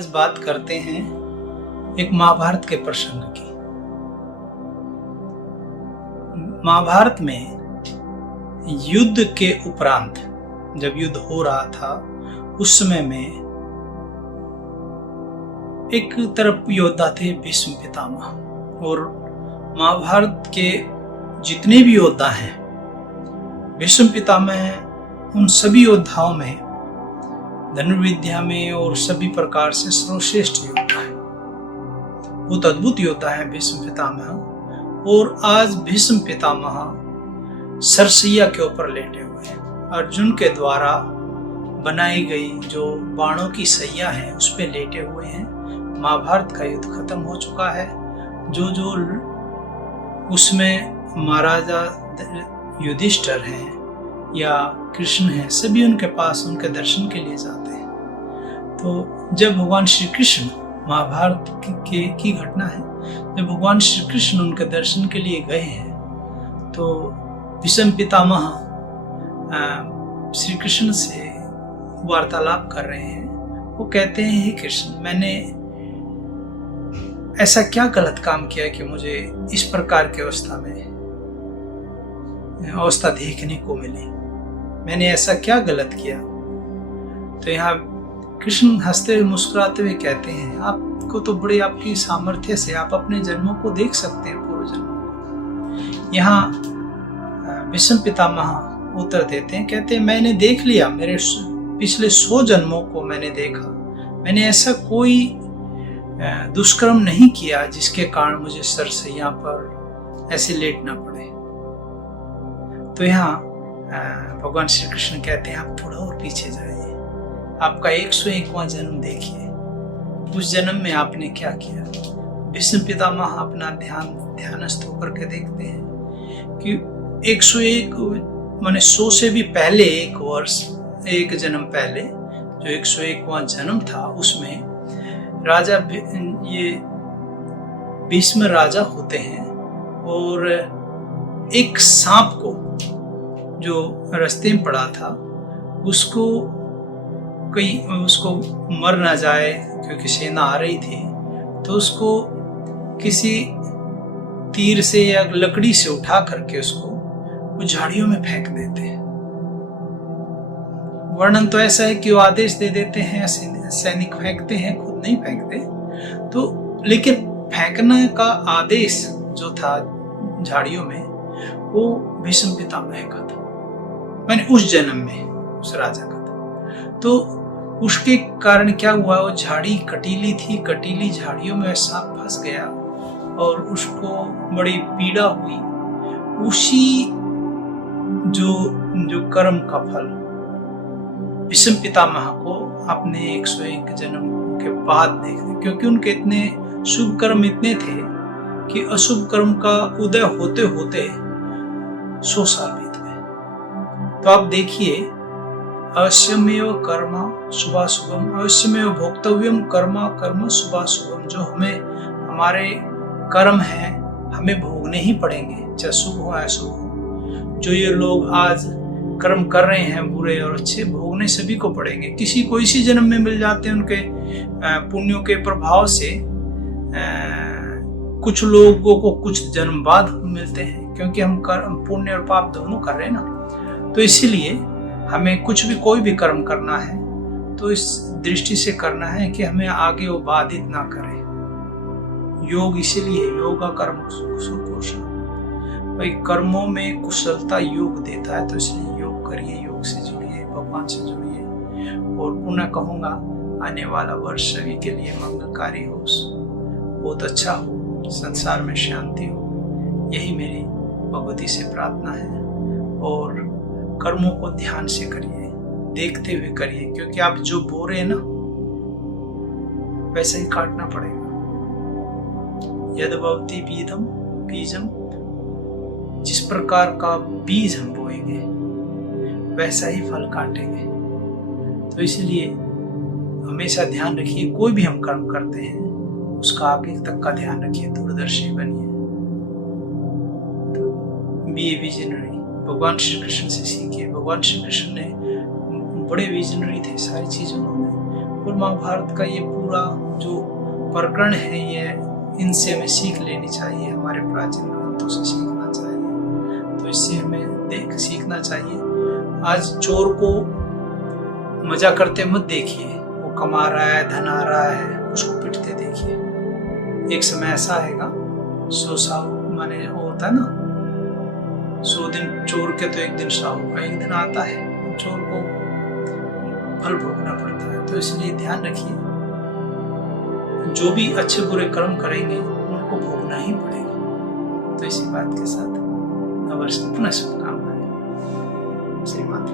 आज बात करते हैं एक महाभारत के प्रसंग की। महाभारत में युद्ध के उपरांत जब युद्ध हो रहा था उस समय में एक तरफ योद्धा थे भीष्म पितामह, और महाभारत के जितने भी योद्धा हैं भीष्म पितामह उन सभी योद्धाओं में धनुर्विद्या में और सभी प्रकार से सर्वश्रेष्ठ योद्धा है। बहुत अद्भुत योद्धा है भीष्म पितामह। और आज भीष्म पितामह सरसैया के ऊपर लेटे हुए हैं। अर्जुन के द्वारा बनाई गई जो बाणों की सैया है उस पे लेटे हुए हैं। महाभारत का युद्ध खत्म हो चुका है। जो उसमें महाराजा युधिष्ठिर हैं या कृष्ण हैं, सभी उनके पास उनके दर्शन के लिए जाते हैं। तो जब भगवान श्री कृष्ण, महाभारत की घटना है, जब भगवान श्री कृष्ण उनके दर्शन के लिए गए हैं तो भीष्म पितामह श्री कृष्ण से वार्तालाप कर रहे हैं। वो कहते हैं, हे कृष्ण, मैंने ऐसा क्या गलत काम किया कि मुझे इस प्रकार की अवस्था देखने को मिली? मैंने ऐसा क्या गलत किया? तो यहाँ कृष्ण हंसते हुए मुस्कुराते हुए कहते हैं, आपको तो बड़े आपकी सामर्थ्य से आप अपने जन्मों को देख सकते हैं, पूर्व जन्मों को। यहाँ भीष्म पितामह उत्तर देते हैं, कहते हैं, मैंने देख लिया, मेरे पिछले 100 जन्मों को मैंने देखा। मैंने ऐसा कोई दुष्कर्म नहीं किया जिसके कारण मुझे सरसैया पर ऐसे लेटना पड़े। तो यहाँ भगवान श्री कृष्ण कहते हैं, आप थोड़ा और पीछे जाइए, आपका 101वां जन्म देखिए, उस जन्म में आपने क्या किया। भीष्म पितामह अपना ध्यानस्थ होकर के देखते हैं कि 101 माने 100 से भी पहले एक वर्ष, एक जन्म पहले जो 101वां जन्म था उसमें राजा, ये भीष्म राजा होते हैं, और एक सांप को जो रास्ते में पड़ा था उसको मर ना जाए क्योंकि सेना आ रही थी, तो उसको किसी तीर से या लकड़ी से उठा करके उसको वो झाड़ियों में फेंक देते हैं। वर्णन तो ऐसा है कि वो आदेश दे देते हैं, सैनिक फेंकते हैं, खुद नहीं फेंकते। तो लेकिन फेंकने का आदेश जो था झाड़ियों में वो भीष्म पितामह का था, मैंने उस जन्म में उस राजा का था। तो उसके कारण क्या हुआ, वो झाड़ी कटीली थी, कटीली झाड़ियों में सांप फंस गया और उसको बड़ी पीड़ा हुई। उसी जो कर्म का फल भीष्म पितामह को अपने 101 जन्म के बाद देखते, क्योंकि उनके इतने शुभ कर्म इतने थे कि अशुभ कर्म का उदय होते होते 100 साल बीत गए। तो आप देखिए, अवश्यमेव कर्म शुभाशुभम, अवश्यमेव भोक्तव्यम कर्म शुभाशुभम। जो हमारे कर्म हैं हमें भोगने ही पड़ेंगे, चाहे शुभ हो या अशुभ हो। जो ये लोग आज कर्म कर रहे हैं बुरे और अच्छे, भोगने सभी को पड़ेंगे। किसी को इसी जन्म में मिल जाते हैं उनके पुण्यों के प्रभाव से, कुछ लोगों को कुछ जन्म बाद मिलते हैं, क्योंकि हम पुण्य और पाप दोनों कर रहे हैं ना। तो इसीलिए हमें कोई भी कर्म करना है तो इस दृष्टि से करना है कि हमें आगे वो बाधित ना करे। योग इसीलिए योगा कर्म कुशल, भाई कर्मों में कुशलता योग देता है। तो इसलिए योग करिए, योग से जुड़िए, भगवान से जुड़िए। और पुनः कहूँगा, आने वाला वर्ष सभी के लिए मंगलकारी हो, बहुत अच्छा हो, संसार में शांति हो, यही मेरी भगवती से प्रार्थना है। और कर्मों को ध्यान से करिए, देखते हुए करिए, क्योंकि आप जो बो रहे हैं ना वैसा ही काटना पड़ेगा। यद भवति बीजम, जिस प्रकार का बीज हम बोएंगे वैसा ही फल काटेंगे। तो इसलिए हमेशा ध्यान रखिए, कोई भी हम कर्म करते हैं उसका आगे तक का ध्यान रखिए, दूरदर्शी बनिए। तो बी ए विजनरी, भगवान श्री कृष्ण से सीखिए। भगवान श्री कृष्ण ने बड़े विजनरी थे, सारी चीज उन्होंने और महाभारत का ये पूरा जो प्रकरण है, ये इनसे हमें सीख लेनी चाहिए, हमारे प्राचीन ग्रंथों से सीखना चाहिए। तो इससे हमें सीखना चाहिए। आज चोर को मजा करते मत देखिए, वो कमा रहा है, धन आ रहा है, उसको पिटते देखिए। एक समय ऐसा आएगा, 100 साल माने वो होता है ना, 100 दिन चोर के तो एक दिन साहू का एक दिन आता है, चोर को फल भोगना पड़ता है। तो इसलिए ध्यान रखिए, जो भी अच्छे बुरे कर्म करेंगे उनको भोगना ही पड़ेगा। तो इसी बात के साथ अवश्य पुनः शुभकामनाएं। श्री माता।